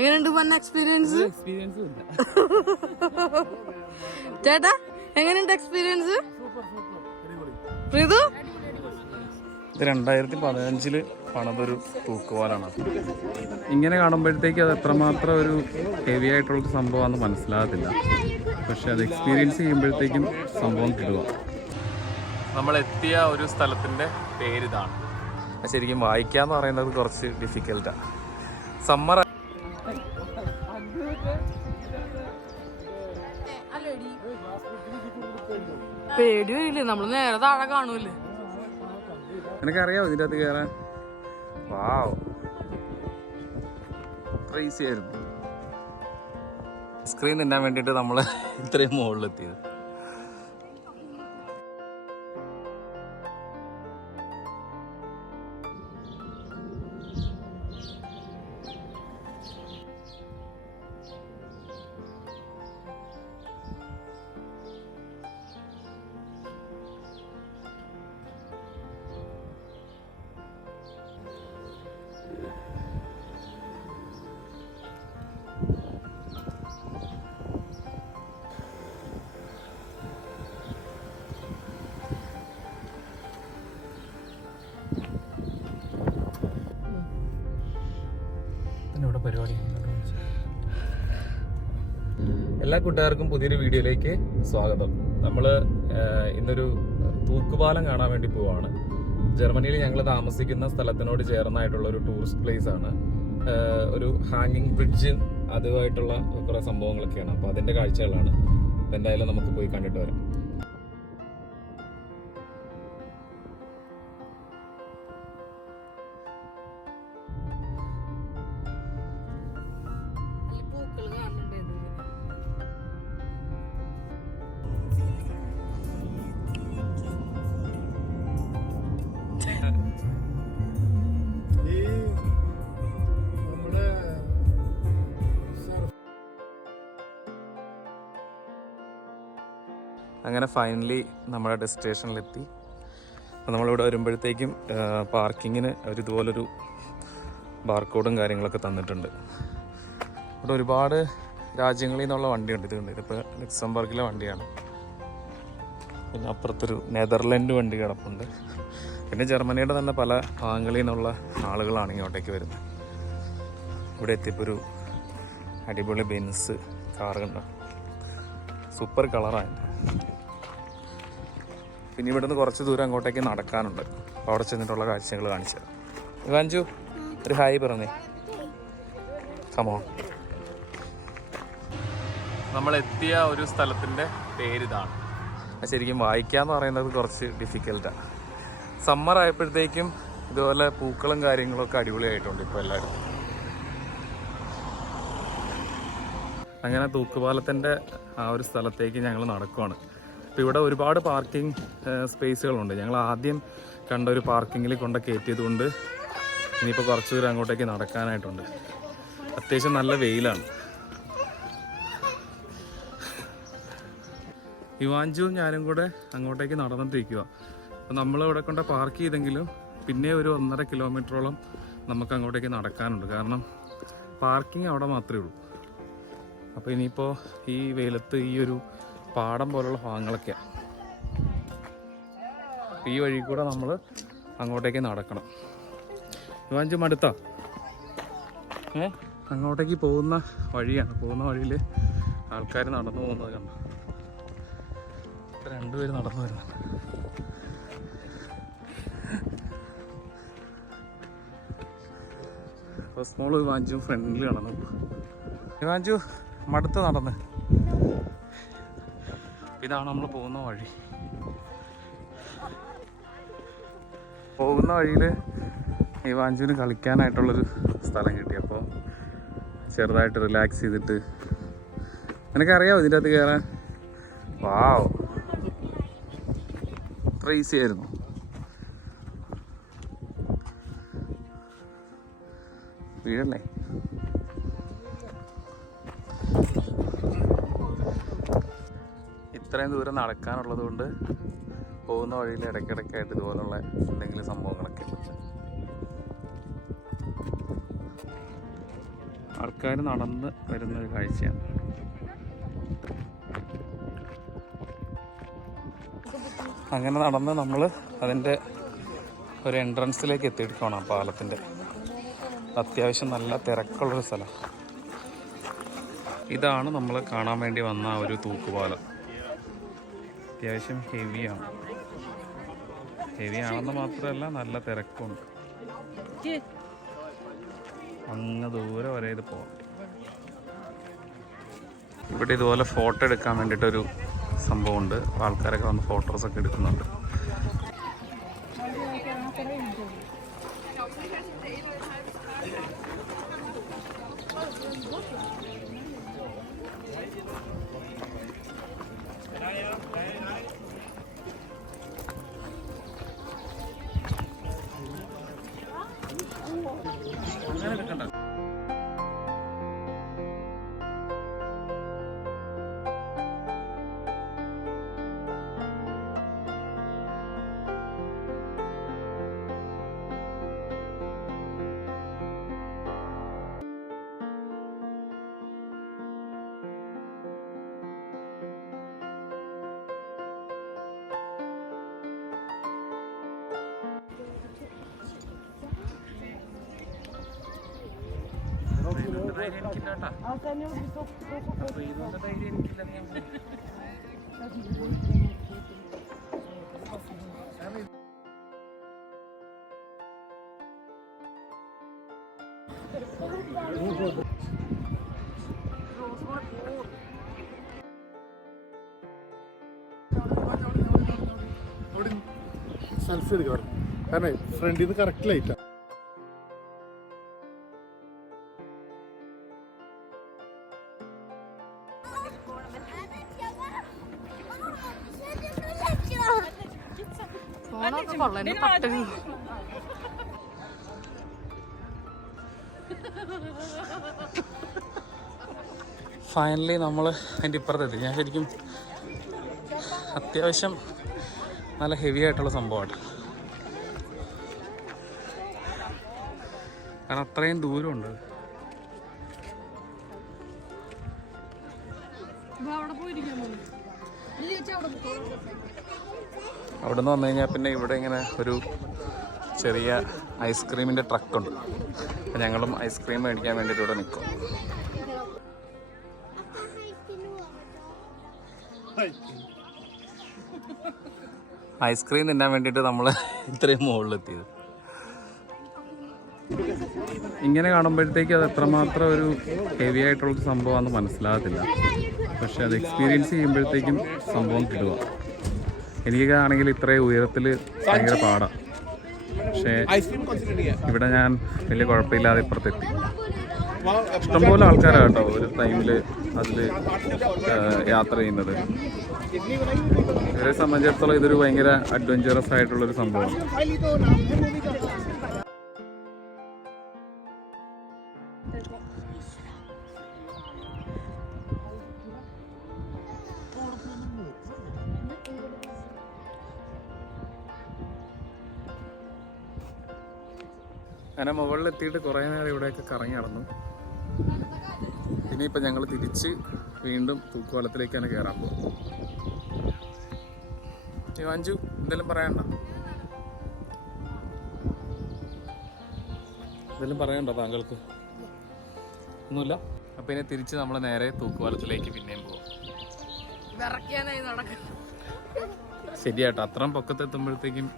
എങ്ങനെയുണ്ട് വന്ന എക്സ്പീരിയൻസ്? ചേട്ടാ എങ്ങനെയുണ്ട് എക്സ്പീരിയൻസ്? ഇത് 2015 പണിതൊരു തൂക്കുപാലാണ്. ഇങ്ങനെ കാണുമ്പോഴത്തേക്ക് അത് എത്രമാത്രം ഒരു ഹെവി ആയിട്ടുള്ളൊരു സംഭവമാണെന്ന് മനസ്സിലാകത്തില്ല. പക്ഷെ അത് എക്സ്പീരിയൻസ് ചെയ്യുമ്പോഴത്തേക്കും സംഭവം കിട്ടുക. നമ്മളെത്തിയ ഒരു സ്ഥലത്തിൻ്റെ പേരിതാണ്. ശരിക്കും വായിക്കാന്ന് പറയുന്നത് കുറച്ച് ഡിഫിക്കൽട്ടാണ്. സമ്മർ പേടി വരില്ലേ? നമ്മള് നേരെ താഴെ കാണൂല്ലേ? എനിക്കറിയാം ഇതിൻ്റെ അകത്ത് കയറാൻ. വാവ്, ഈസി ആയിരുന്നു. സ്ക്രീൻ തിന്നാൻ വേണ്ടിയിട്ട് നമ്മൾ ഇത്രയും മുകളിലെത്തിയത്. പരിപാടി. എല്ലാ കൂട്ടുകാർക്കും പുതിയൊരു വീഡിയോയിലേക്ക് സ്വാഗതം. നമ്മൾ ഇന്നൊരു തൂക്കുപാലം കാണാൻ വേണ്ടി പോവാണ്. ജർമ്മനിയിൽ ഞങ്ങൾ താമസിക്കുന്ന സ്ഥലത്തിനോട് ചേർന്നായിട്ടുള്ള ഒരു ടൂറിസ്റ്റ് പ്ലേസ് ആണ്. ഒരു ഹാങ്ങിങ് ബ്രിഡ്ജ് അതുമായിട്ടുള്ള കുറേ സംഭവങ്ങളൊക്കെയാണ്. അപ്പോൾ അതിൻ്റെ കാഴ്ചകളാണ്. എന്തായാലും നമുക്ക് പോയി കണ്ടിട്ട് വരാം. അങ്ങനെ ഫൈനലി നമ്മുടെ ഡെസ്റ്റിനേഷനിലെത്തി. അപ്പോൾ നമ്മളിവിടെ വരുമ്പോഴത്തേക്കും പാർക്കിങ്ങിന് ഇതുപോലൊരു ബാർകോഡും കാര്യങ്ങളൊക്കെ തന്നിട്ടുണ്ട്. ഇവിടെ ഒരുപാട് രാജ്യങ്ങളിൽ നിന്നുള്ള വണ്ടിയുണ്ട്. ഇതിപ്പോൾ ലക്സംബർഗിലെ വണ്ടിയാണ്. പിന്നെ അപ്പുറത്തൊരു നെതർലൻഡ് വണ്ടി കിടപ്പുണ്ട്. പിന്നെ ജർമ്മനിയുടെ തന്നെ പല ഭാഗങ്ങളിൽ നിന്നുള്ള ആളുകളാണ് ഇങ്ങോട്ടേക്ക് വരുന്നത്. ഇവിടെ എത്തിയപ്പോൾ ഒരു അടിപൊളി ബെൻസ് കാർ കണ്ട സൂപ്പർ കളറാണ്. പിന്നെ ഇവിടുന്ന് കുറച്ച് ദൂരം അങ്ങോട്ടേക്ക് നടക്കാനുണ്ട്. അപ്പോൾ അവിടെ ചെന്നിട്ടുള്ള കാഴ്ചകൾ കാണിച്ചത്. ഇവാഞ്ചു ഒരു ഹായ് പറഞ്ഞേ. കമോ. നമ്മളെത്തിയ ഒരു സ്ഥലത്തിൻ്റെ പേരിതാണ്. ശരിക്കും വായിക്കാന്ന് പറയുന്നത് കുറച്ച് ഡിഫിക്കൽട്ടാണ്. സമ്മർ ആയപ്പോഴത്തേക്കും ഇതുപോലെ പൂക്കളും കാര്യങ്ങളൊക്കെ അടിപൊളിയായിട്ടുണ്ട് ഇപ്പോൾ എല്ലാവരും. അങ്ങനെ തൂക്കുപാലത്തിൻ്റെ ആ ഒരു സ്ഥലത്തേക്ക് ഞങ്ങൾ നടക്കുവാണ്. അപ്പോൾ ഇവിടെ ഒരുപാട് പാർക്കിംഗ് സ്പേസുകളുണ്ട്. ഞങ്ങൾ ആദ്യം കണ്ട ഒരു പാർക്കിങ്ങിൽ കൊണ്ട് കയറ്റിയത് കൊണ്ട് ഇനിയിപ്പോൾ കുറച്ച് ദൂരം അങ്ങോട്ടേക്ക് നടക്കാനായിട്ടുണ്ട്. അത്യാവശ്യം നല്ല വെയിലാണ്. ഇവാഞ്ചുവും ഞാനും കൂടെ അങ്ങോട്ടേക്ക് നടന്നിട്ടിരിക്കുക. അപ്പോൾ നമ്മളിവിടെ കൊണ്ട് പാർക്ക് ചെയ്തെങ്കിലും പിന്നെ ഒരു 1.5 കിലോമീറ്ററോളം നമുക്ക് അങ്ങോട്ടേക്ക് നടക്കാനുണ്ട്. കാരണം പാർക്കിംഗ് അവിടെ മാത്രമേ ഉള്ളൂ. അപ്പോൾ ഇനിയിപ്പോൾ ഈ വെയിലത്ത് ഈ ഒരു പാടം പോലുള്ള ഭാഗങ്ങളൊക്കെയാണ്. ഈ വഴി കൂടെ നമ്മൾ അങ്ങോട്ടേക്ക് നടക്കണം. ഇവാഞ്ചു മടുത്താ? അങ്ങോട്ടേക്ക് പോകുന്ന വഴിയാണ്. പോകുന്ന വഴിയിൽ ആൾക്കാർ നടന്നു പോകുന്നത് കണ്ടു. രണ്ടുപേര് നടന്നു വരുന്നുണ്ട്. സ്മോൾ ഇവാഞ്ചു ഫ്രണ്ടിൽ നടന്നു. ഇവാഞ്ചു മടുത്ത് നടന്ന്. ഇതാണ് നമ്മൾ പോകുന്ന വഴി. പോകുന്ന വഴിയിൽ ഇവാഞ്ചുവിന് കളിക്കാനായിട്ടുള്ളൊരു സ്ഥലം കിട്ടി. അപ്പോൾ ചെറുതായിട്ട് റിലാക്സ് ചെയ്തിട്ട്. എനിക്കറിയാമോ ഇതിൻ്റെ അകത്ത് കയറാൻ. വാവ്, അത്ര ഈസി ആയിരുന്നു. വീഴല്ലേ? ഇത്രയും ദൂരം നടക്കാനുള്ളത് കൊണ്ട് പോകുന്ന വഴിയിൽ ഇടയ്ക്കിടയ്ക്കായിട്ട് ഇതുപോലുള്ള എന്തെങ്കിലും സംഭവങ്ങളൊക്കെ ഉണ്ട്. ആൾക്കാർ നടന്ന് വരുന്ന ഒരു കാഴ്ചയാണ്. അങ്ങനെ നടന്ന് നമ്മൾ അതിൻ്റെ ഒരു എൻട്രൻസിലേക്ക് എത്തിയിരിക്കണം. പാലത്തിൻ്റെ അത്യാവശ്യം നല്ല തിരക്കുള്ളൊരു സ്ഥലം. ഇതാണ് നമ്മൾ കാണാൻ വേണ്ടി വന്ന ഒരു തൂക്കുപാലം. അത്യാവശ്യം ഹെവിയാണ്. ഹെവിയാണെന്ന് മാത്രമല്ല നല്ല തിരക്കുണ്ട്. അങ്ങ് ദൂരെ വരെ ഇത് പോകാം. ഇവിടെ ഇതുപോലെ ഫോട്ടോ എടുക്കാൻ വേണ്ടിയിട്ടൊരു സംഭവമുണ്ട്. ആൾക്കാരൊക്കെ വന്ന് ഫോട്ടോസൊക്കെ എടുക്കുന്നുണ്ട്. അങ്ങനെ എടുക്കണ്ട. സെൽഫി എടുക്കാം. കാരണം ഫ്രണ്ടിൽ നിന്ന് കറക്റ്റ് ലൈറ്റാ. ഫൈനലി നമ്മൾ അതിൻ്റെ ഇപ്പുറത്തെത്തി. ഞാൻ ശരിക്കും അത്യാവശ്യം നല്ല ഹെവി ആയിട്ടുള്ള സംഭവമാണ്. കാരണം അത്രയും ദൂരമുണ്ട്. അവിടെ നിന്ന് വന്നു കഴിഞ്ഞാൽ പിന്നെ ഇവിടെ ഇങ്ങനെ ഒരു ചെറിയ ഐസ്ക്രീമിൻ്റെ ട്രക്കുണ്ട്. അപ്പം ഞങ്ങളും ഐസ്ക്രീം മേടിക്കാൻ വേണ്ടിയിട്ട് ഇവിടെ നിൽക്കും. ഐസ്ക്രീം തിന്നാൻ വേണ്ടിയിട്ട് നമ്മൾ ഇത്രയും മുകളിലെത്തിയത്. ഇങ്ങനെ കാണുമ്പോഴത്തേക്ക് അത് എത്രമാത്രം ഒരു ഹെവി ആയിട്ടുള്ളൊരു സംഭവമാണെന്ന് മനസ്സിലാകത്തില്ല. പക്ഷെ അത് എക്സ്പീരിയൻസ് ചെയ്യുമ്പോഴത്തേക്കും സംഭവം കിട്ടുക. എനിക്കൊക്കെ ആണെങ്കിൽ ഇത്രയും ഉയരത്തിൽ ഭയങ്കര പാടാണ്. പക്ഷേ ഇവിടെ ഞാൻ വലിയ കുഴപ്പമില്ലാതെ ഇപ്പുറത്തെത്തി. ഇഷ്ടംപോലെ ആൾക്കാരാണ് കേട്ടോ ഒരു ടൈമിൽ അതിൽ യാത്ര ചെയ്യുന്നത്. ഇവരെ സംബന്ധിച്ചിടത്തോളം ഇതൊരു ഭയങ്കര അഡ്വഞ്ചറസ് ആയിട്ടുള്ളൊരു സംഭവമാണ്. അങ്ങനെ മുകളിലെത്തിയിട്ട് കുറേ നേരം ഇവിടെയൊക്കെ കറങ്ങി നടന്നു. ഇനിയിപ്പോൾ ഞങ്ങൾ തിരിച്ച് വീണ്ടും തൂക്കുപാലത്തിലേക്കാണ് കയറാൻ പോകുന്നത്. മഞ്ജു എന്തെങ്കിലും പറയണ്ട? എന്തെങ്കിലും പറയണ്ടോ താങ്കൾക്ക്? ഒന്നുമില്ല. അപ്പം ഇനി തിരിച്ച് നമ്മൾ നേരെ തൂക്കുപാലത്തിലേക്ക് പിന്നെയും പോവാം. ശരിയാട്ടോ, അത്രയും പൊക്കത്തെത്തുമ്പോഴത്തേക്കും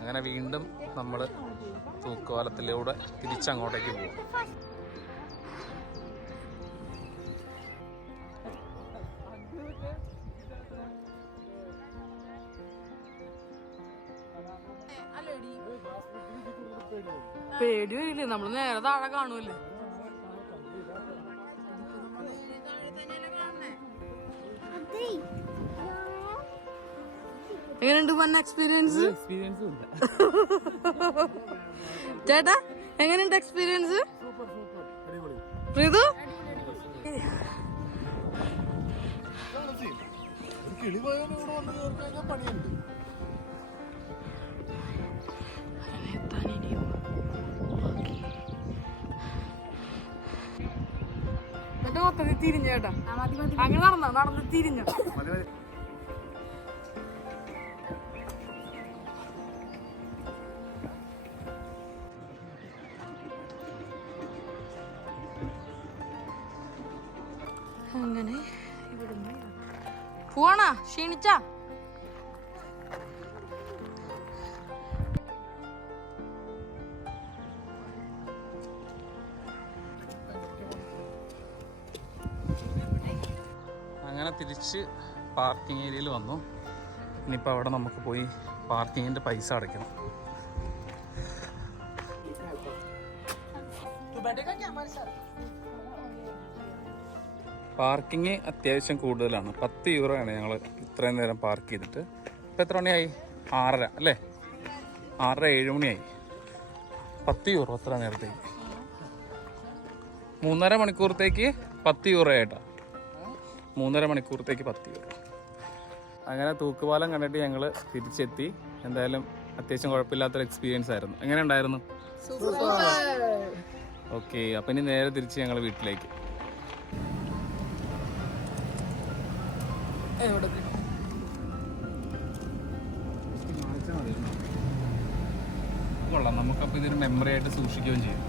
അങ്ങനെ വീണ്ടും നമ്മൾ തൂക്കുപാലത്തിലൂടെ തിരിച്ചങ്ങോട്ടേക്ക് പോകും. പേടി വരില്ലേ? നമ്മള് നേരെ താഴെ കാണൂല്ലേ? എങ്ങനെയുണ്ട് വന്ന എക്സ്പീരിയൻസ്? ചേട്ടാ എങ്ങനെയുണ്ട് എക്സ്പീരിയൻസ്? പ്രീതു നടന്നിട്ട് മൊത്തത്തിൽ തിരിഞ്ഞ കേട്ടാ. അങ്ങനെ നടന്ന് തിരിഞ്ഞ. അങ്ങനെ ഇവിടുന്ന് പോവാണാ? ക്ഷീണിച്ചാ? അങ്ങനെ തിരിച്ച് പാർക്കിംഗ് ഏരിയയിൽ വന്നു. ഇനിയിപ്പോൾ അവിടെ നമുക്ക് പോയി പാർക്കിങ്ങിൻ്റെ പൈസ അടയ്ക്കണം. പാർക്കിങ് അത്യാവശ്യം കൂടുതലാണ്. 10 യൂറോയാണ് ഞങ്ങൾ ഇത്രയും നേരം പാർക്ക് ചെയ്തിട്ട്. ഇപ്പം എത്ര മണിയായി? 6:30 അല്ലേ? 6:30 7 മണിയായി. 10 യൂറോ അത്ര നേരത്തേക്ക്. 3.5 മണിക്കൂറത്തേക്ക് 10 യൂറോ ആയിട്ടാ. 3.5 മണിക്കൂറത്തേക്ക് 10 യൂറോ. അങ്ങനെ തൂക്കുപാലം കണ്ടിട്ട് ഞങ്ങൾ തിരിച്ചെത്തി. എന്തായാലും അത്യാവശ്യം കുഴപ്പമില്ലാത്തൊരു എക്സ്പീരിയൻസ് ആയിരുന്നു. എങ്ങനെ ഉണ്ടായിരുന്നു? ഓക്കെ, അപ്പം ഇനി നേരെ തിരിച്ച് ഞങ്ങൾ വീട്ടിലേക്ക്. കൊള്ളാം, നമുക്കപ്പോൾ ഇതൊരു മെമ്മറി ആയിട്ട് സൂക്ഷിക്കുകയും ചെയ്യും.